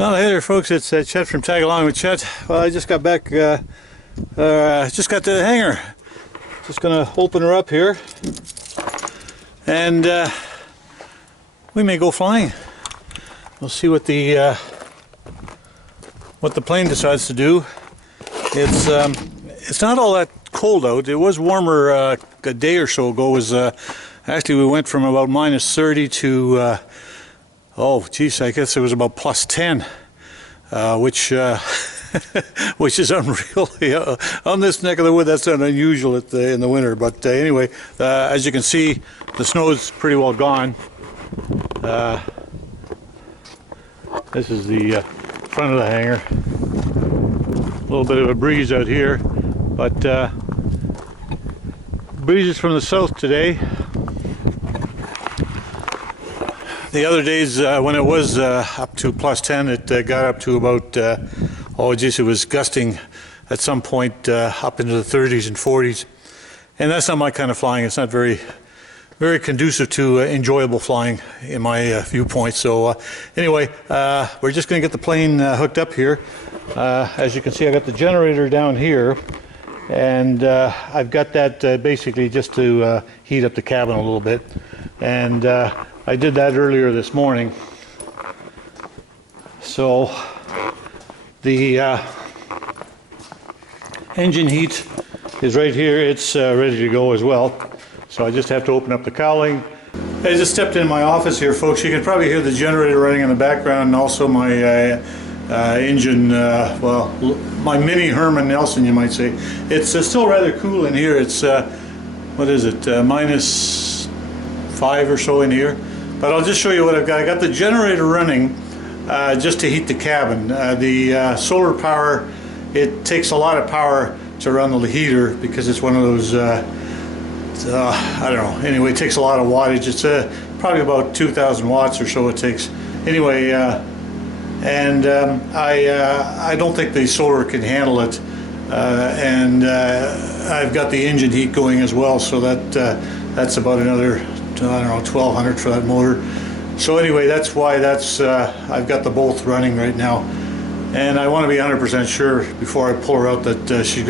Well, hey there, folks. It's Chet from Tag Along with Chet. Well, I just got back. Just got to the hangar. Just gonna open her up here, and we may go flying. We'll see what the plane decides to do. It's not all that cold out. It was warmer a day or so ago. It was actually we went from about minus 30 to oh geez, I guess it was about plus 10, which which is unreal. On this neck of the wood, that's not unusual in the winter. But anyway, as you can see, the snow is pretty well gone. This is the front of the hangar. A little bit of a breeze out here, but breezes from the south today. The other days when it was up to plus 10, it got up to about, oh geez, it was gusting at some point up into the 30s and 40s. And that's not my kind of flying. It's not very conducive to enjoyable flying in my viewpoint. So anyway, we're just going to get the plane hooked up here. As you can see, I got the generator down here, and I've got that basically just to heat up the cabin a little bit. And I did that earlier this morning. So the engine heat is right here. It's ready to go as well. So I just have to open up the cowling. I just stepped in my office here, folks. You can probably hear the generator running in the background, and also my engine, well, my mini Herman Nelson, you might say. It's still rather cool in here. It's, what is it, minus 5 or so in here. But I'll just show you what I've got. I got the generator running just to heat the cabin. The solar power, it takes a lot of power to run the heater because it's one of those, I don't know. Anyway, it takes a lot of wattage. It's probably about 2,000 watts or so it takes. Anyway, and I don't think the solar can handle it. And I've got the engine heat going as well, so that's about another, I don't know, 1,200 for that motor. So anyway, that's why I've got the both running right now, and I want to be 100% sure before I pull her out that she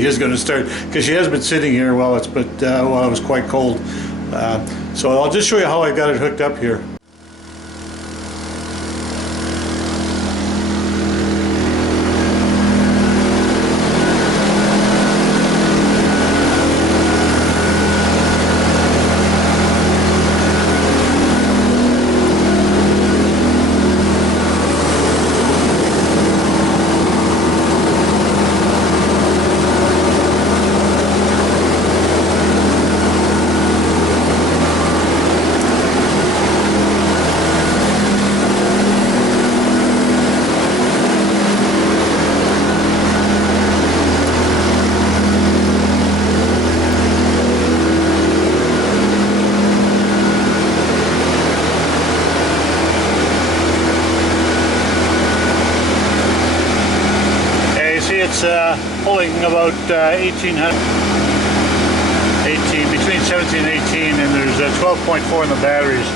is gonna start, because she has been sitting here while it was quite cold. So I'll just show you how I got it hooked up here. It's pulling about 1,800, between 17 and 18, and there's 12.4 in the batteries.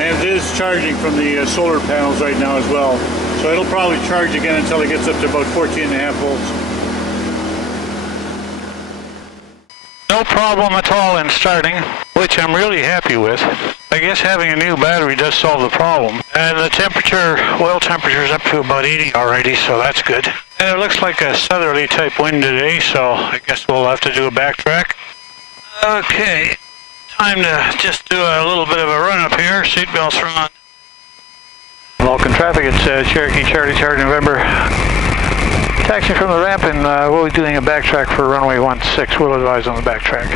And it is charging from the solar panels right now as well. So it'll probably charge again until it gets up to about 14.5 volts. No problem at all in starting, which I'm really happy with. I guess having a new battery does solve the problem. And the temperature, oil temperature is up to about 80 already, so that's good. And it looks like a southerly type wind today, so I guess we'll have to do a backtrack. Okay, time to just do a little bit of a run up here. Seatbelts are on. Vulcan traffic, it's Cherokee, Charlie, November. Taxi from the ramp, and we'll be doing a backtrack for runway 16. We'll advise on the backtrack.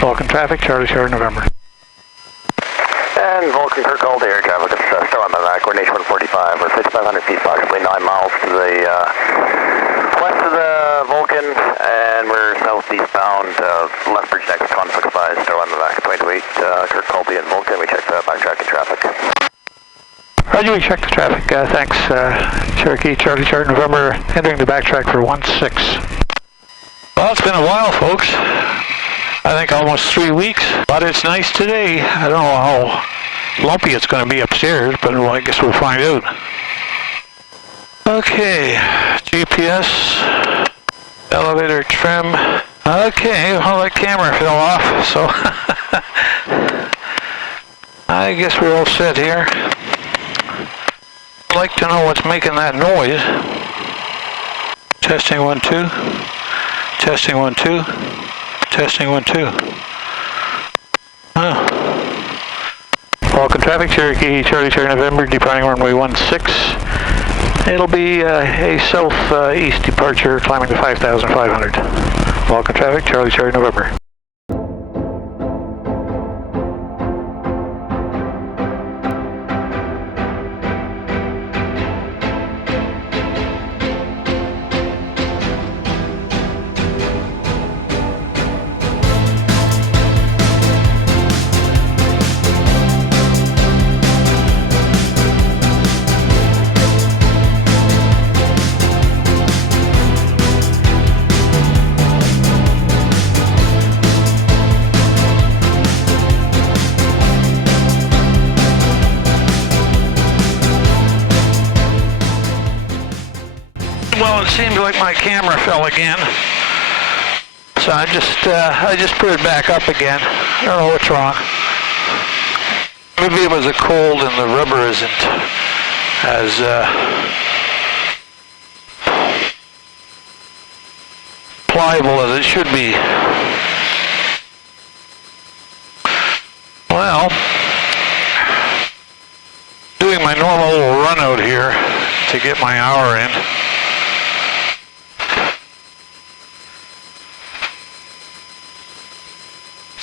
Vulcan traffic, Charlie, November. And Vulcan Kirk Gold air traffic, it's still on the back, coordination 145. We're 6,500 feet, approximately 9 miles to the west of the Vulcan, and we're southeastbound, Lethbridge next, conflict 5, still on the back, 228, Kirk Colby and Vulcan. We checked the backtracking traffic. Roger, we checked the traffic. Thanks, Cherokee, Charlie, November, entering the backtrack for 16. Well, it's been a while, folks. I think almost 3 weeks, but it's nice today. I don't know how lumpy it's going to be upstairs, but well, I guess we'll find out. Okay, GPS, elevator trim. Okay, well that camera fell off, so I guess we're all set here. I'd like to know what's making that noise. Testing 1 2. Testing 1 2. Testing 1 2. Oh. Falcon traffic, Cherokee, Charlie November, departing runway 16. It'll be a southeast departure climbing to 5,500. Falcon traffic, Charlie November. Well, it seems like my camera fell again, so I just put it back up again. I don't know what's wrong. Maybe it was a cold and the rubber isn't as pliable as it should be. Well, doing my normal little run out here to get my hour in.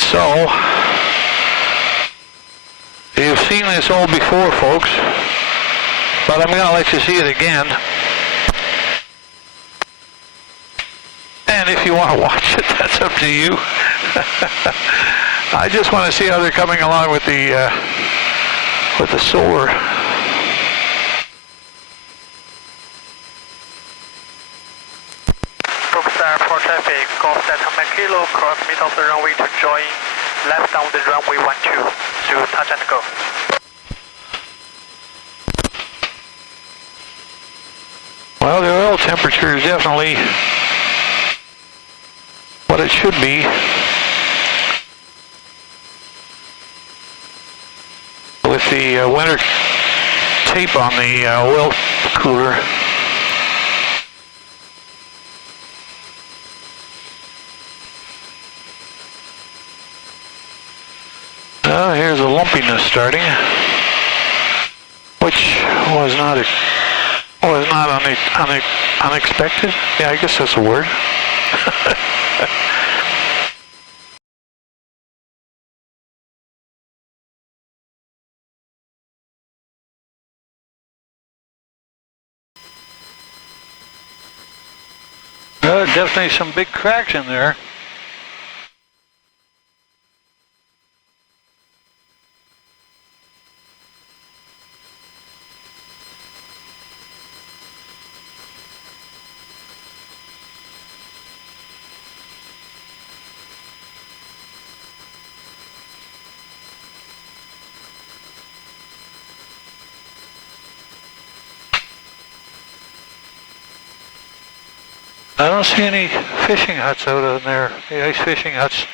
So, you've seen this all before, folks, but I'm going to let you see it again. And if you want to watch it, that's up to you. I just want to see how they're coming along with the solar. For traffic, Golf Delta Kilo, cross mid of the runway to join left down the runway 12 to touch and go. Well, the oil temperature is definitely what it should be. With the winter tape on the oil cooler. Here's a lumpiness starting, which was not unexpected. Yeah, I guess that's a word. Definitely some big cracks in there. I don't see any fishing huts out in there, the ice fishing huts.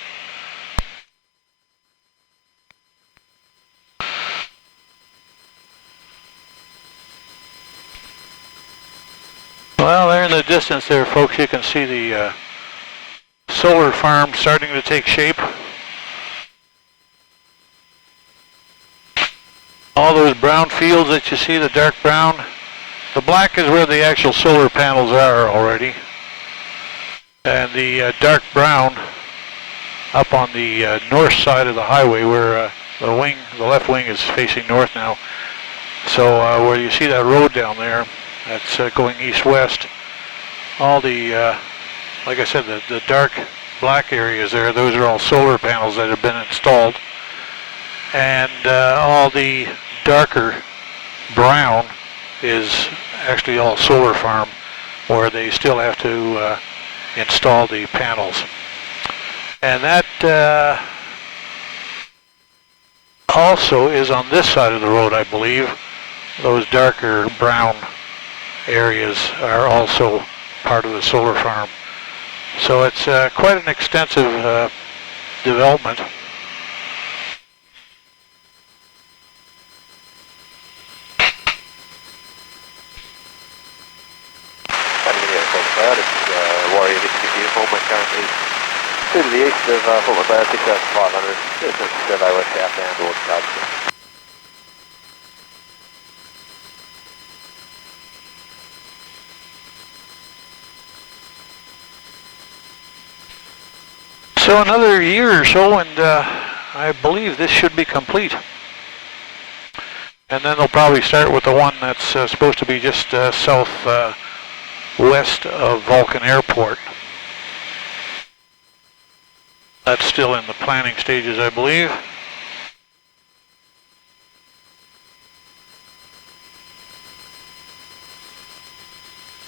Well, there in the distance there, folks, you can see the solar farm starting to take shape. All those brown fields that you see, the dark brown, the black is where the actual solar panels are already. And the dark brown up on the north side of the highway where the left wing is facing north now. So where you see that road down there, that's going east-west. All the, like I said, the dark black areas there, those are all solar panels that have been installed. And all the darker brown is actually all solar farm where they still have to install the panels. And that also is on this side of the road, I believe. Those darker brown areas are also part of the solar farm. So it's quite an extensive development. Warrior 52, moment currently to the east of Fort McLeod, 6,500, distance survey west southbound towards Cardston. So another year or so, and I believe this should be complete. And then they'll probably start with the one that's supposed to be just southwest of Vulcan Airport. That's still in the planning stages, I believe.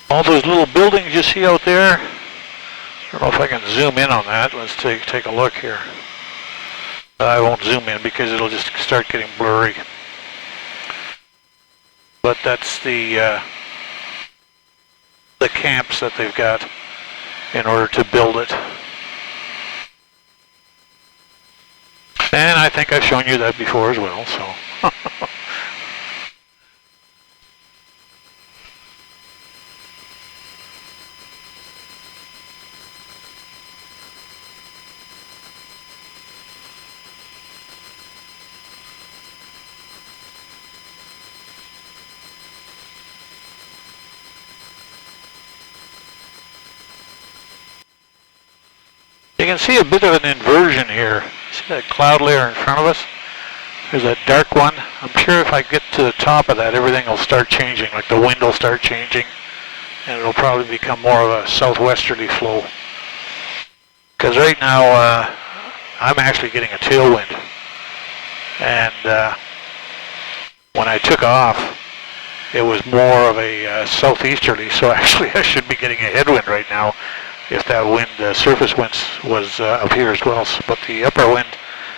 All those little buildings you see out there, I don't know if I can zoom in on that. Let's take a look here. I won't zoom in because it'll just start getting blurry. But that's the camps that they've got in order to build it. And I think I've shown you that before as well, so. You can see a bit of an inversion here. See that cloud layer in front of us? There's that dark one. I'm sure if I get to the top of that, everything will start changing, like the wind will start changing, and it'll probably become more of a southwesterly flow. Because right now, I'm actually getting a tailwind. And when I took off, it was more of a southeasterly, so actually I should be getting a headwind right now if that wind, surface wind, was up here as well. But the upper wind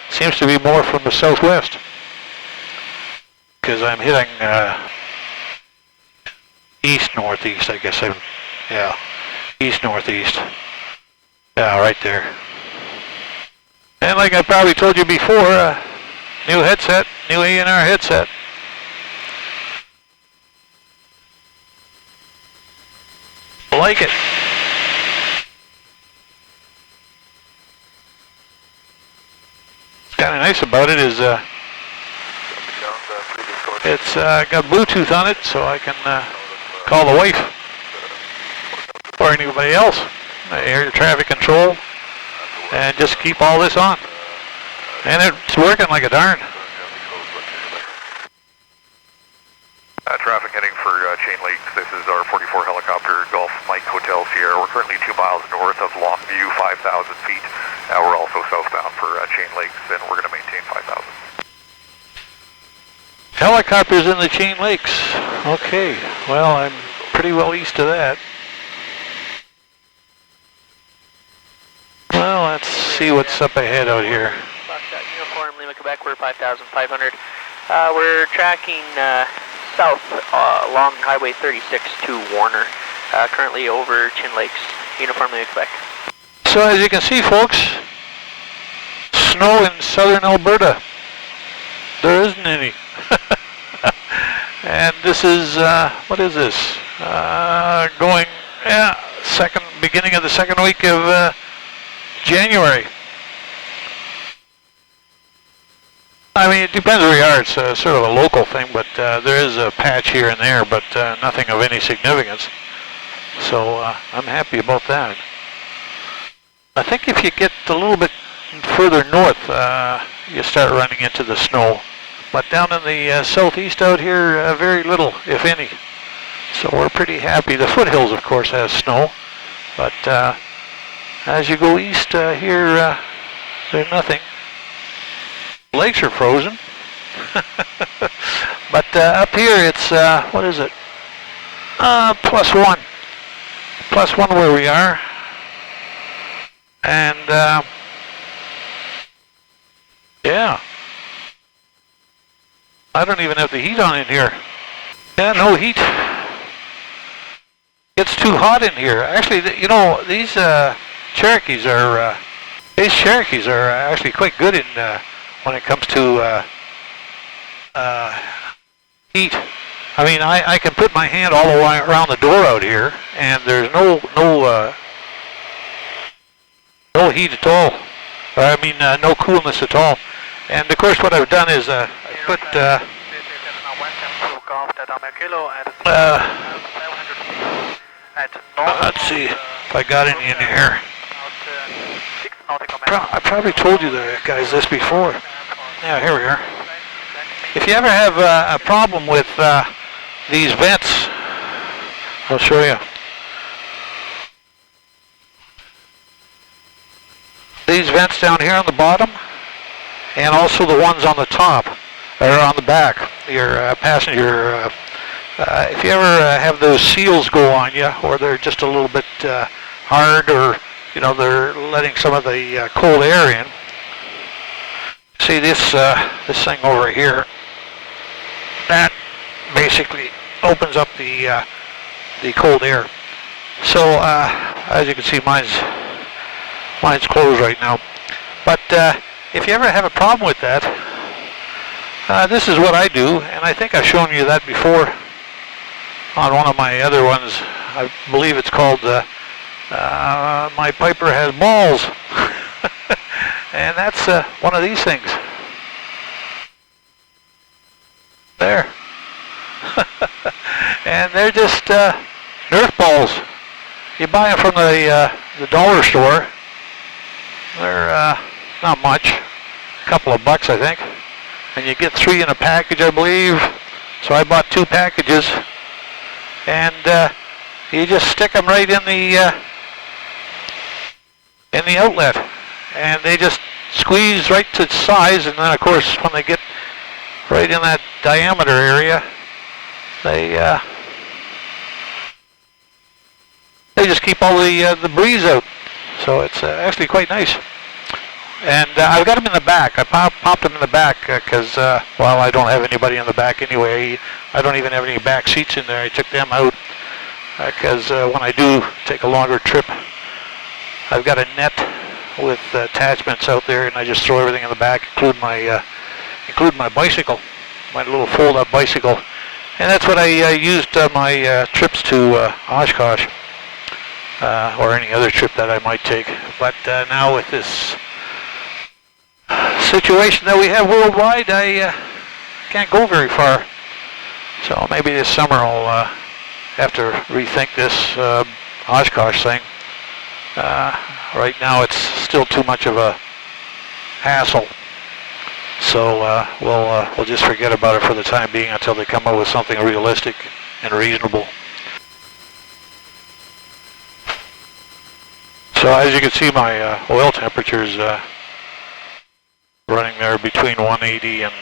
seems to be more from the southwest, because I'm hitting east-northeast, I guess. Yeah, east-northeast. Yeah, right there. And like I probably told you before, new headset, new A&R headset. Like it. Kind of nice about it is it's got Bluetooth on it, so I can call the wife or anybody else, air traffic control, and just keep all this on. And it's working like a darn. Traffic heading for Chain Lakes. This is our 44 helicopter Gulf Mike Hotel Sierra. We're currently 2 miles north of Longview, 5,000 feet. We're also southbound for Chain Lakes, and we're going to maintain 5,000. Helicopters in the Chain Lakes. Okay, well, I'm pretty well east of that. Well, let's see what's up ahead out here. Uniform Lima, Quebec, we're 5,500. We're tracking south along Highway 36 to Warner, currently over Chin Lakes, Uniform Lima, Quebec. So as you can see, folks, snow in southern Alberta. There isn't any. And this is, what is this? Going, beginning of the second week of January. I mean, it depends where you are. It's sort of a local thing, but there is a patch here and there, but nothing of any significance. So I'm happy about that. I think if you get a little bit further north, you start running into the snow. But down in the southeast out here, very little, if any. So we're pretty happy. The foothills, of course, has snow. But as you go east here, there's nothing. Lakes are frozen. But up here, it's, what is it? +1. +1 where we are. And Yeah. I don't even have the heat on in here. Yeah, no heat. It's too hot in here. Actually, you know, these Cherokees are actually quite good in when it comes to heat. I mean, I can put my hand all the way around the door out here, and there's no heat at all. I mean, no coolness at all. And of course, what I've done is I put let's see if I got any in here. I probably told you guys this before. Yeah, here we are. If you ever have a problem with these vents, I'll show you. These vents down here on the bottom, and also the ones on the top, or on the back, your passenger. If you ever have those seals go on you, or they're just a little bit hard, or you know they're letting some of the cold air in. See this thing over here? That basically opens up the cold air. So as you can see, mine's closed right now. But if you ever have a problem with that, this is what I do, and I think I've shown you that before on one of my other ones. I believe it's called My Piper Has Balls. And that's one of these things. There. And they're just Nerf balls. You buy them from the dollar store. They're not much, a couple of bucks I think, and you get 3 in a package, I believe. So I bought 2 packages, and you just stick them right in the outlet, and they just squeeze right to size. And then of course when they get right in that diameter area, they just keep all the breeze out. So it's actually quite nice. And I've got them in the back. I popped them in the back because, well, I don't have anybody in the back anyway. I don't even have any back seats in there. I took them out because when I do take a longer trip, I've got a net with attachments out there, and I just throw everything in the back, include my bicycle, my little fold-up bicycle. And that's what I used my trips to Oshkosh. Or any other trip that I might take. But now with this situation that we have worldwide, I can't go very far. So maybe this summer I'll have to rethink this Oshkosh thing. Right now it's still too much of a hassle. So we'll just forget about it for the time being until they come up with something realistic and reasonable. So as you can see, my oil temperature is running there between 180 and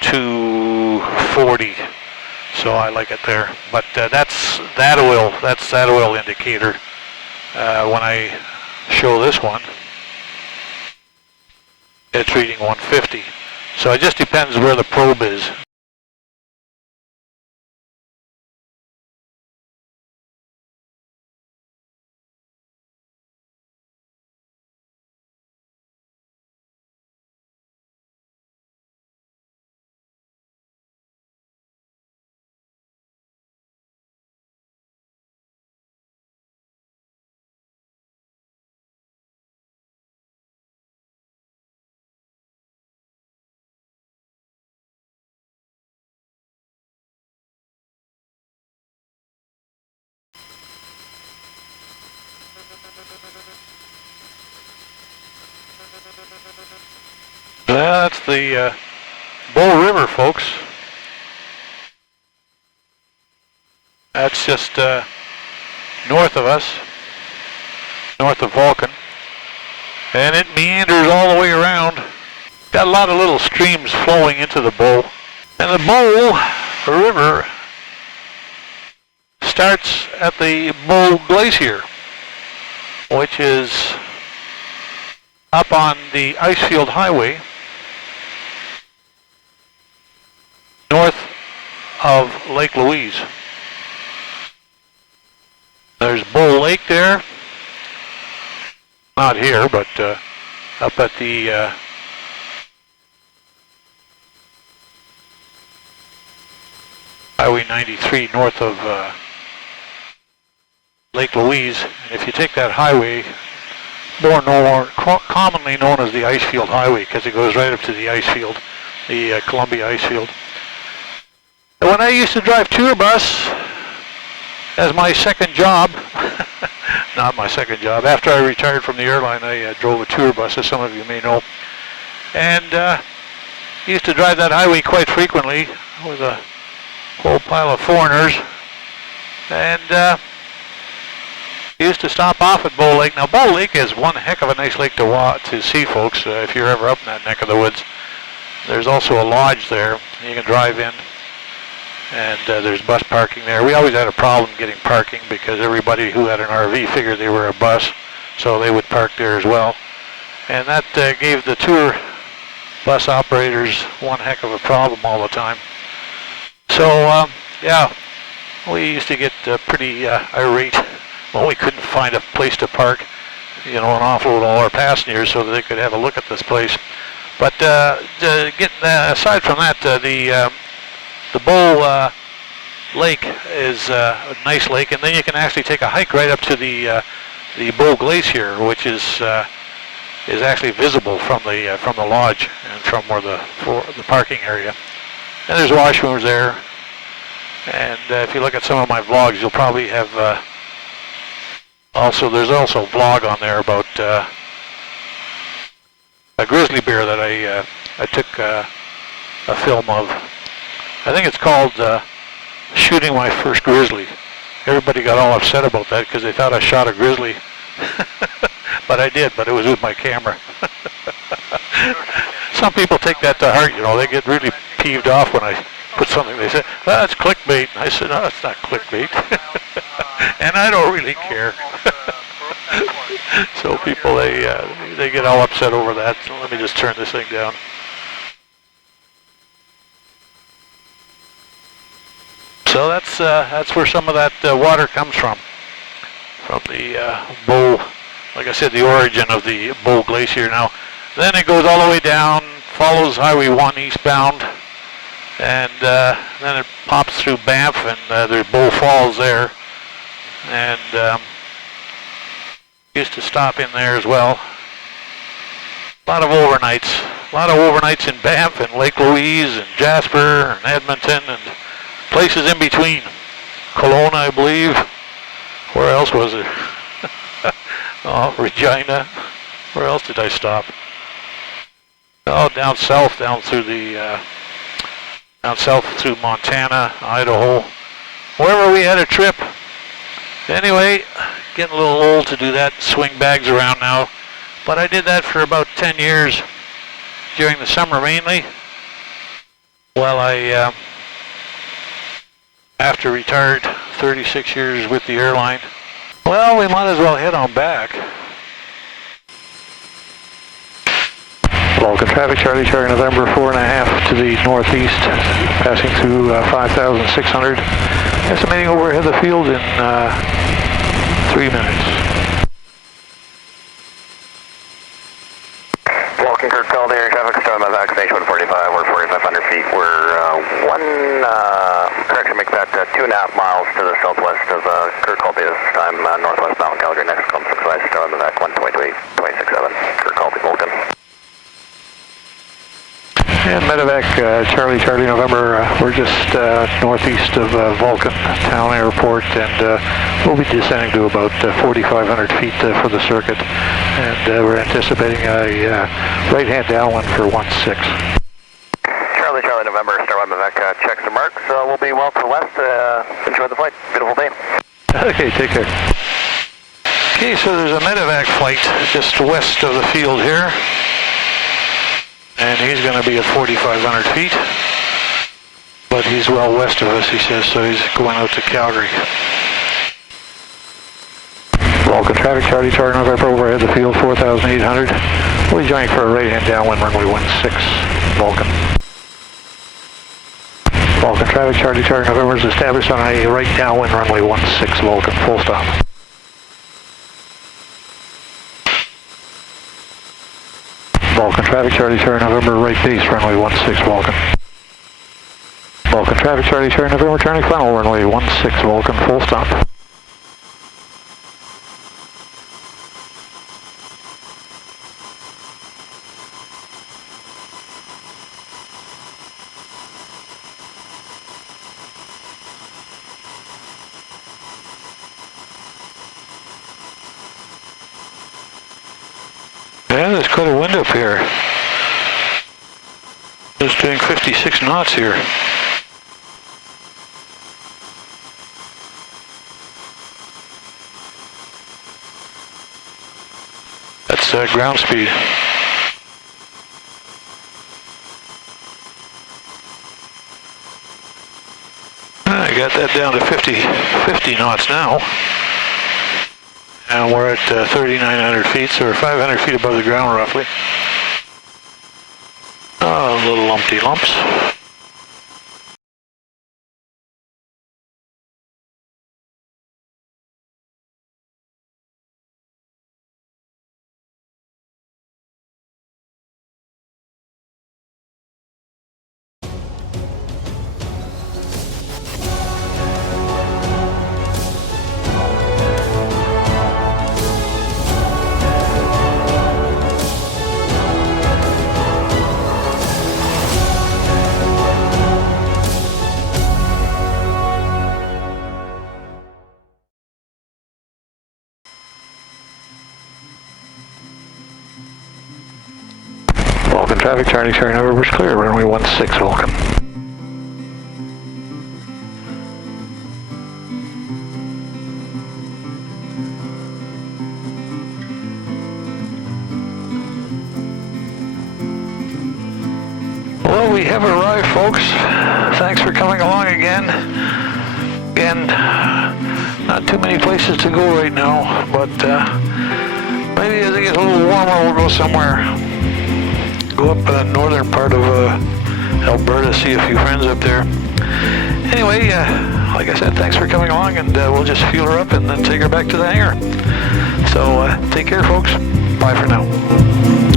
240. So I like it there. But that's that oil indicator. When I show this one, it's reading 150. So it just depends where the probe is. That's the Bull River, folks. That's just north of us, north of Vulcan. And it meanders all the way around. Got a lot of little streams flowing into the Bull. And the Bull River starts at the Bull Glacier, which is up on the Icefield Highway, north of Lake Louise. There's Bull Lake there. Not here, but up at the Highway 93 north of Lake Louise. And if you take that highway, commonly known as the Icefield Highway, because it goes right up to the ice field, the Columbia ice field. And when I used to drive tour bus as my second job, not my second job, after I retired from the airline, I drove a tour bus, as some of you may know, and used to drive that highway quite frequently with a whole pile of foreigners, and used to stop off at Bull Lake. Now, Bull Lake is one heck of a nice lake to see, folks, if you're ever up in that neck of the woods. There's also a lodge there you can drive in, and there's bus parking there. We always had a problem getting parking because everybody who had an RV figured they were a bus, so they would park there as well. And that gave the tour bus operators one heck of a problem all the time. So, yeah, we used to get pretty irate when we couldn't find a place to park, you know, and offload all our passengers so that they could have a look at this place. But aside from that, the Bull Lake is a nice lake, and then you can actually take a hike right up to the Bull Glacier, which is actually visible from the lodge and from where the parking area. And there's washrooms there. And if you look at some of my vlogs, you'll probably have there's also a vlog on there about a grizzly bear that I took a film of. I think it's called Shooting My First Grizzly. Everybody got all upset about that because they thought I shot a grizzly. But I did, but it was with my camera. Some people take that to heart, you know, they get really peeved off when I put something, they say, that's clickbait. And I said, no, it's not clickbait. And I don't really care. So people, they get all upset over that. So let me just turn this thing down. So that's where some of that water comes from the Bull, like I said, the origin of the Bull Glacier. Now, then it goes all the way down, follows Highway 1 eastbound, and then it pops through Banff, and there's Bull Falls there, and used to stop in there as well. A lot of overnights in Banff and Lake Louise and Jasper and Edmonton and places in between. Kelowna, I believe. Where else was it? Oh, Regina. Where else did I stop? Oh, down south, down south through Montana, Idaho, wherever we had a trip. Anyway, getting a little old to do that, swing bags around now, but I did that for about 10 years during the summer mainly. Well, I, after retired 36 years with the airline, well, we might as well head on back. Local traffic, Charlie November 4.5 to the northeast, passing through 5,600, estimating overhead the field in 3 minutes. Walking Kirk Call there, traffic starting by vaccination 145, we're 4,500 feet. We're make that 2.5 miles to the southwest of Kirk Call this time, northwest Mountain Calgary, next comes 6 miles, starting by vac 128, 267, Kirk Call Vulcan. And medevac Charlie November, we're just northeast of Vulcan Town Airport, and we'll be descending to about 4,500 feet for the circuit, and we're anticipating a right-hand downwind for 1-6. Charlie November, Star 1 medevac, checks and marks, we'll be well to the west, enjoy the flight, beautiful day. Okay, take care. Okay, so there's a medevac flight just west of the field here. And he's going to be at 4,500 feet, but he's well west of us, he says, so he's going out to Calgary. Vulcan traffic, Charlie November, overhead the field, 4,800. We'll be joining for a right-hand downwind runway 16, Vulcan. Vulcan traffic, Charlie November is established on a right downwind runway 16 Vulcan, full stop. Vulcan traffic, Charlie November, right base, runway 16 Vulcan. Vulcan traffic, Charlie November, turning final, runway 16 Vulcan, full stop. Yeah, there's quite a wind up here. Just doing 56 knots here. That's ground speed. I got that down to 50 knots now. And we're at 3,900 feet, so we're 500 feet above the ground roughly. Oh, little lumpy lumps. Vulcan traffic, Charlie November is clear, runway 16 Vulcan. Well, we have arrived, folks. Thanks for coming along again. Again, not too many places to go right now, but maybe as it gets a little warmer, we'll go somewhere. Go up the northern part of Alberta, see a few friends up there. Anyway, like I said, thanks for coming along, and we'll just fuel her up and then take her back to the hangar. So take care, folks. Bye for now.